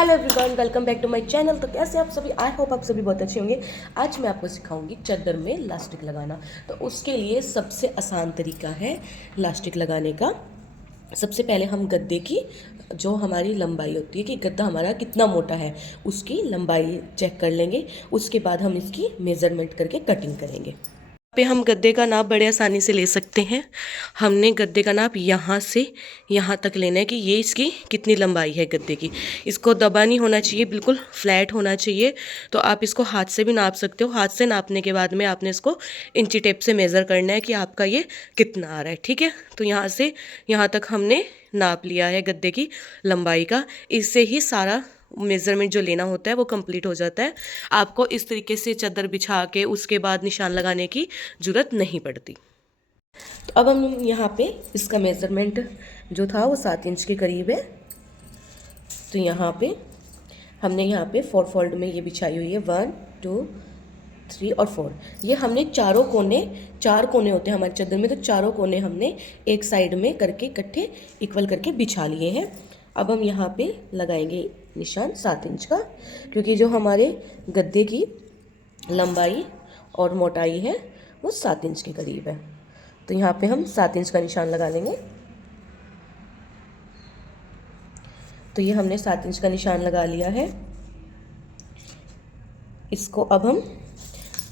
Hello everyone, welcome back to my channel. तो कैसे आप सभी? आई होप आप सभी बहुत अच्छे होंगे। आज मैं आपको सिखाऊंगी चादर में इलास्टिक लगाना। तो उसके लिए सबसे आसान तरीका है इलास्टिक लगाने का। सबसे पहले हम गद्दे की जो हमारी लंबाई होती है कि गद्दा हमारा कितना मोटा है, उसकी लंबाई चेक कर लेंगे। उसके बाद हम इसकी मेज़रमेंट करके कटिंग करेंगे। पे हम गद्दे का नाप बड़े आसानी से ले सकते हैं। हमने गद्दे का नाप यहाँ से यहाँ तक लेना है कि ये इसकी कितनी लंबाई है गद्दे की। इसको दबा नहीं होना चाहिए, बिल्कुल फ्लैट होना चाहिए। तो आप इसको हाथ से भी नाप सकते हो। हाथ से नापने के बाद में आपने इसको इंची टेप से मेज़र करना है कि आपका ये कितना आ रहा है। ठीक है, तो यहाँ से यहाँ तक हमने नाप लिया है गद्दे की लंबाई का। इससे ही सारा मेज़रमेंट जो लेना होता है वो कंप्लीट हो जाता है। आपको इस तरीके से चादर बिछा के उसके बाद निशान लगाने की ज़रूरत नहीं पड़ती। तो अब हम यहाँ पे इसका मेज़रमेंट जो था वो 7 इंच के करीब है। तो यहाँ पे हमने यहाँ पे 4 फोल्ड में ये बिछाई हुई है, 1 2 3 और 4। ये हमने चारों कोने, 4 कोने होते हैं हमारी चादर में, तो चारों कोने हमने एक साइड में करके इकट्ठे इक्वल करके बिछा लिए हैं। अब हम यहाँ पे लगाएंगे निशान 7 इंच का, क्योंकि जो हमारे गद्दे की लंबाई और मोटाई है वो 7 इंच के करीब है। तो यहाँ पे हम 7 इंच का निशान लगा लेंगे। तो ये हमने 7 इंच का निशान लगा लिया है। इसको अब हम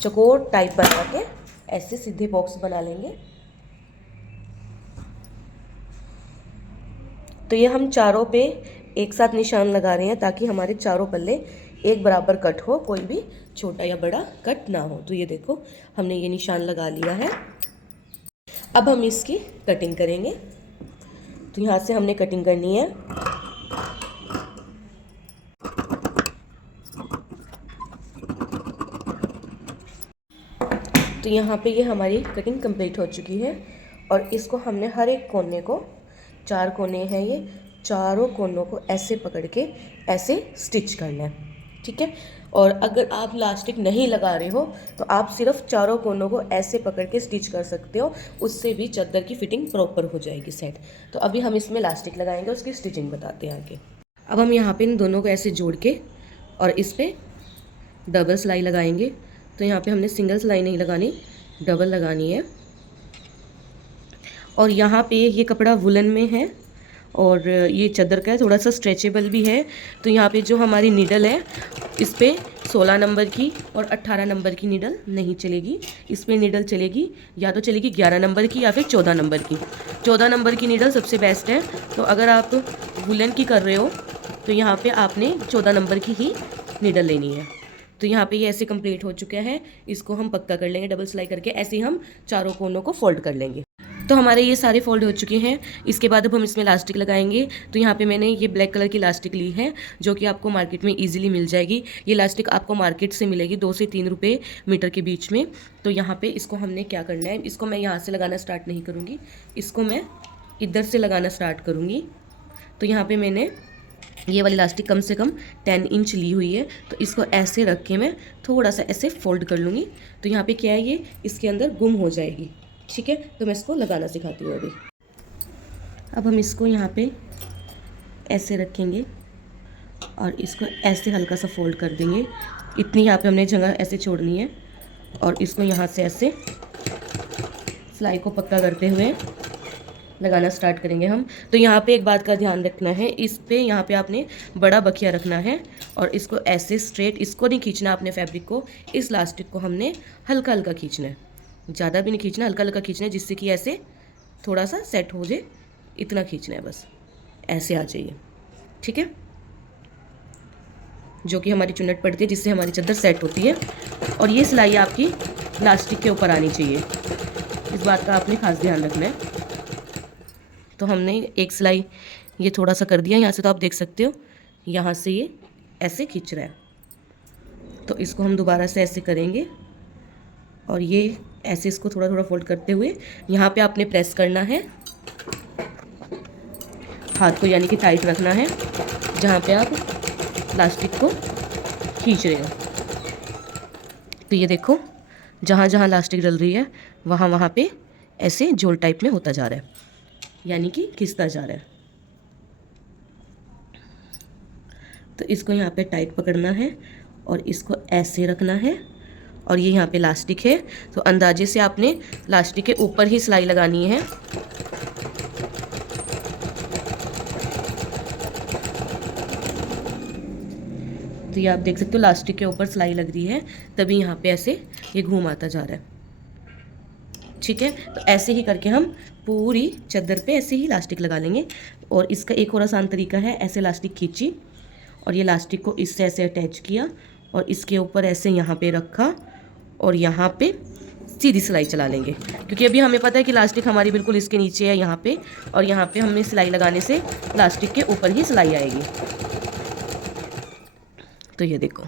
चौकोर टाइप बना के ऐसे सीधे बॉक्स बना लेंगे। तो ये हम चारों पे एक साथ निशान लगा रहे हैं ताकि हमारे चारों पल्ले एक बराबर कट हो, कोई भी छोटा या बड़ा कट ना हो। तो ये देखो हमने ये निशान लगा लिया है। अब हम इसकी कटिंग करेंगे। तो यहाँ से हमने कटिंग करनी है। तो यहाँ पे ये हमारी कटिंग कंप्लीट हो चुकी है और इसको हमने हर एक कोने को, 4 कोने हैं ये, चारों कोनों को ऐसे पकड़ के ऐसे स्टिच करना है। ठीक है, और अगर आप इलास्टिक नहीं लगा रहे हो तो आप सिर्फ चारों कोनों को ऐसे पकड़ के स्टिच कर सकते हो, उससे भी चादर की फिटिंग प्रॉपर हो जाएगी सेट। तो अभी हम इसमें इलास्टिक लगाएंगे, उसकी स्टिचिंग बताते हैं आगे। अब हम यहाँ पे इन दोनों को ऐसे जोड़ के और इस पर डबल सिलाई लगाएंगे। तो यहाँ पे हमने सिंगल सिलाई नहीं लगानी, डबल लगानी है। और यहाँ पे ये कपड़ा वुलन में है और ये चादर का है, थोड़ा सा स्ट्रेचेबल भी है। तो यहाँ पे जो हमारी नीडल है इस पर 16 नंबर की और 18 नंबर की नीडल नहीं चलेगी। इस पर नीडल चलेगी या तो चलेगी 11 नंबर की या फिर 14 नंबर की। 14 नंबर की नीडल सबसे बेस्ट है। तो अगर आप वुलन की कर रहे हो तो यहाँ पे आपने 14 नंबर की ही नीडल लेनी है। तो यहाँ पे ये ऐसे कंप्लीट हो चुका है। इसको हम पक्का कर लेंगे डबल सिलाई करके। ऐसे ही हम चारों कोनों को फोल्ड कर लेंगे। तो हमारे ये सारे फोल्ड हो चुके हैं। इसके बाद अब हम इसमें इलास्टिक लगाएंगे। तो यहाँ पे मैंने ये ब्लैक कलर की इलास्टिक ली है जो कि आपको मार्केट में इजीली मिल जाएगी। ये इलास्टिक आपको मार्केट से मिलेगी 2 से 3 रुपये मीटर के बीच में। तो यहाँ पे इसको हमने क्या करना है, इसको मैं यहाँ से लगाना स्टार्ट नहीं करूँगी, इसको मैं इधर से लगाना स्टार्ट करूँगी। तो यहाँ पर मैंने ये वाली इलास्टिक कम से कम 10 इंच ली हुई है। तो इसको ऐसे रख के मैं थोड़ा सा ऐसे फोल्ड कर लूँगी। तो यहाँ पे क्या है, ये इसके अंदर गुम हो जाएगी। ठीक है, तो मैं इसको लगाना सिखाती हूँ अभी। अब हम इसको यहाँ पे ऐसे रखेंगे और इसको ऐसे हल्का सा फोल्ड कर देंगे। इतनी यहाँ पे हमने जगह ऐसे छोड़नी है और इसको यहाँ से ऐसे सिलाई को पक्का करते हुए लगाना स्टार्ट करेंगे हम। तो यहाँ पे एक बात का ध्यान रखना है, इस पे यहाँ पे आपने बड़ा बखिया रखना है और इसको ऐसे स्ट्रेट, इसको नहीं खींचना आपने फैब्रिक को, इस इलास्टिक को हमने हल्का हल्का खींचना है, ज़्यादा भी नहीं खींचना, हल्का हल्का खींचना है, जिससे कि ऐसे थोड़ा सा सेट हो जाए। इतना खींचना है बस, ऐसे आ जाइए। ठीक है, जो कि हमारी चुन्नट पड़ती है, जिससे हमारी चादर सेट होती है। और ये सिलाई आपकी इलास्टिक के ऊपर आनी चाहिए, इस बात का आपने खास ध्यान रखना है। तो हमने एक सिलाई ये थोड़ा सा कर दिया यहाँ से, तो आप देख सकते हो यहाँ से ये ऐसे खींच रहा है। तो इसको हम दोबारा से ऐसे करेंगे और ये ऐसे इसको थोड़ा थोड़ा फोल्ड करते हुए यहाँ पे आपने प्रेस करना है हाथ को, यानी कि टाइट रखना है जहाँ पे आप प्लास्टिक को खींच रहे हो। तो ये देखो जहाँ जहाँ इलास्टिक डल रही है वहाँ वहाँ पे ऐसे झोल टाइप में होता जा रहा है, यानी कि खिसता जा रहा है। तो इसको यहाँ पे टाइट पकड़ना है और इसको ऐसे रखना है, और ये यहाँ पे लास्टिक है, तो अंदाजे से आपने लास्टिक के ऊपर ही सिलाई लगानी है। तो ये आप देख सकते हो लास्टिक के ऊपर सिलाई लग रही है, तभी यहाँ पे ऐसे ये घूम आता जा रहा है। ठीक है, तो ऐसे ही करके हम पूरी चादर पे ऐसे ही लास्टिक लगा लेंगे। और इसका एक और आसान तरीका है, ऐसे लास्टिक खींची और ये लास्टिक को इससे ऐसे अटैच किया और इसके ऊपर ऐसे यहाँ पे रखा और यहाँ पे सीधी सिलाई चला लेंगे, क्योंकि अभी हमें पता है कि लास्टिक हमारी बिल्कुल इसके नीचे है यहाँ पे, और यहाँ पे हमने सिलाई लगाने से लास्टिक के ऊपर ही सिलाई आएगी। तो ये देखो,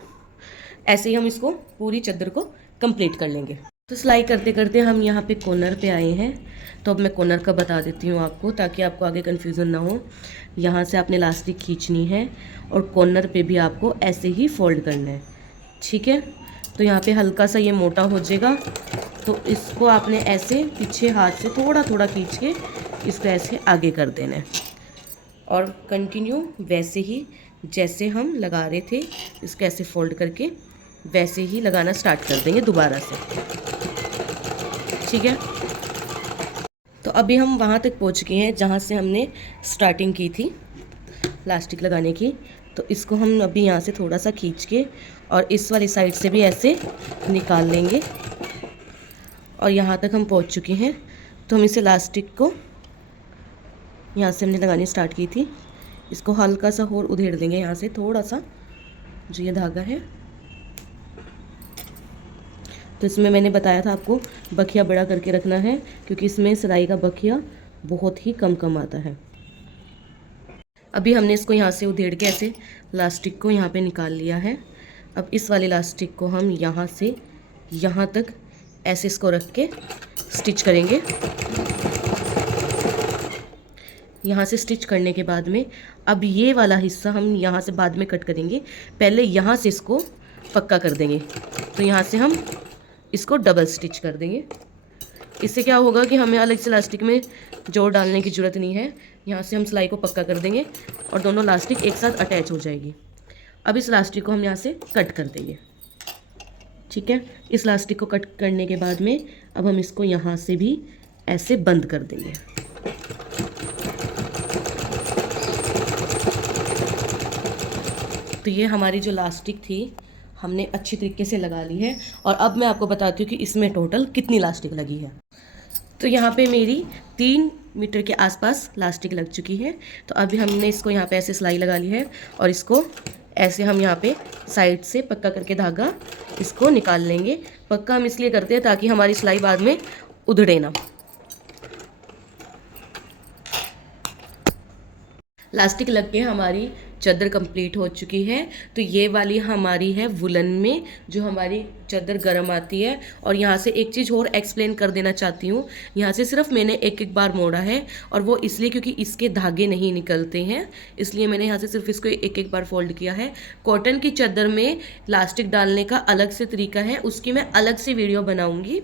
ऐसे ही हम इसको पूरी चादर को कंप्लीट कर लेंगे। तो सिलाई करते करते हम यहाँ पे कॉर्नर पे आए हैं, तो अब मैं कॉर्नर का बता देती हूँ आपको, ताकि आपको आगे कन्फ्यूज़न ना हो। यहाँ से आपने लास्टिक खींचनी है और कॉर्नर पे भी आपको ऐसे ही फोल्ड करना है। ठीक है, तो यहाँ पे हल्का सा ये मोटा हो जाएगा, तो इसको आपने ऐसे पीछे हाथ से थोड़ा थोड़ा खींच के इसको ऐसे आगे कर देना है, और कंटिन्यू वैसे ही जैसे हम लगा रहे थे इसको ऐसे फोल्ड करके वैसे ही लगाना स्टार्ट कर देंगे दोबारा से। ठीक है, तो अभी हम वहाँ तक पहुँच गए हैं जहाँ से हमने स्टार्टिंग की थी प्लास्टिक लगाने की। तो इसको हम अभी यहाँ से थोड़ा सा खींच के और इस वाली साइड से भी ऐसे निकाल लेंगे, और यहाँ तक हम पहुँच चुके हैं। तो हम इसे लास्टिक को यहाँ से हमने लगानी स्टार्ट की थी, इसको हल्का सा और उधेड़ देंगे यहाँ से थोड़ा सा, जो ये धागा है। तो इसमें मैंने बताया था आपको बखिया बड़ा करके रखना है, क्योंकि इसमें सिलाई का बखिया बहुत ही कम आता है। अभी हमने इसको यहाँ से उधेड़ के ऐसे लास्टिक को यहाँ पे निकाल लिया है। अब इस वाले लास्टिक को हम यहाँ से यहाँ तक ऐसे इसको रख के स्टिच करेंगे। यहाँ से स्टिच करने के बाद में अब ये वाला हिस्सा हम यहाँ से बाद में कट करेंगे, पहले यहाँ से इसको पक्का कर देंगे। तो यहाँ से हम इसको डबल स्टिच कर देंगे। इससे क्या होगा कि हमें अलग से लास्टिक में जोड़ डालने की ज़रूरत नहीं है। यहाँ से हम सिलाई को पक्का कर देंगे और दोनों लास्टिक एक साथ अटैच हो जाएगी। अब इस लास्टिक को हम यहाँ से कट कर देंगे। ठीक है, इस लास्टिक को कट करने के बाद में अब हम इसको यहाँ से भी ऐसे बंद कर देंगे। तो ये हमारी जो लास्टिक थी हमने अच्छी तरीके से लगा ली है, और अब मैं आपको बताती हूँ कि इसमें टोटल कितनी लास्टिक लगी है। तो यहाँ पे मेरी 3 मीटर के आसपास लास्टिक लग चुकी है। तो अभी हमने इसको यहाँ पे ऐसे सिलाई लगा ली है, और इसको ऐसे हम यहाँ पे साइड से पक्का करके धागा इसको निकाल लेंगे। पक्का हम इसलिए करते हैं ताकि हमारी सिलाई बाद में उधड़े ना। लास्टिक लग के हमारी चादर कंप्लीट हो चुकी है। तो ये वाली हमारी है वुलन में, जो हमारी चादर गर्म आती है। और यहाँ से एक चीज़ और एक्सप्लेन कर देना चाहती हूँ, यहाँ से सिर्फ मैंने एक बार मोड़ा है, और वो इसलिए क्योंकि इसके धागे नहीं निकलते हैं, इसलिए मैंने यहाँ से सिर्फ इसको एक बार फोल्ड किया है। कॉटन की चादर में लास्टिक डालने का अलग से तरीका है, उसकी मैं अलग से वीडियो बनाऊँगी।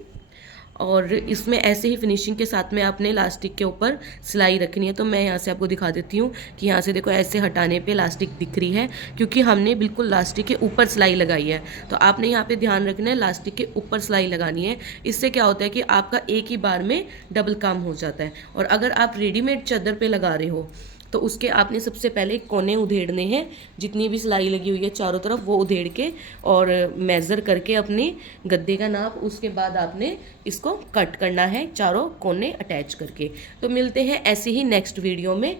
और इसमें ऐसे ही फिनिशिंग के साथ में आपने लास्टिक के ऊपर सिलाई रखनी है। तो मैं यहाँ से आपको दिखा देती हूँ कि यहाँ से देखो ऐसे हटाने पे लास्टिक दिख रही है, क्योंकि हमने बिल्कुल लास्टिक के ऊपर सिलाई लगाई है। तो आपने यहाँ पे ध्यान रखना है, लास्टिक के ऊपर सिलाई लगानी है। इससे क्या होता है कि आपका एक ही बार में डबल काम हो जाता है। और अगर आप रेडीमेड चादर पे लगा रहे हो तो उसके आपने सबसे पहले कोने उधेड़ने हैं, जितनी भी सिलाई लगी हुई है चारों तरफ वो उधेड़ के और मेज़र करके अपने गद्दे का नाप, उसके बाद आपने इसको कट करना है चारों कोने अटैच करके। तो मिलते हैं ऐसे ही नेक्स्ट वीडियो में।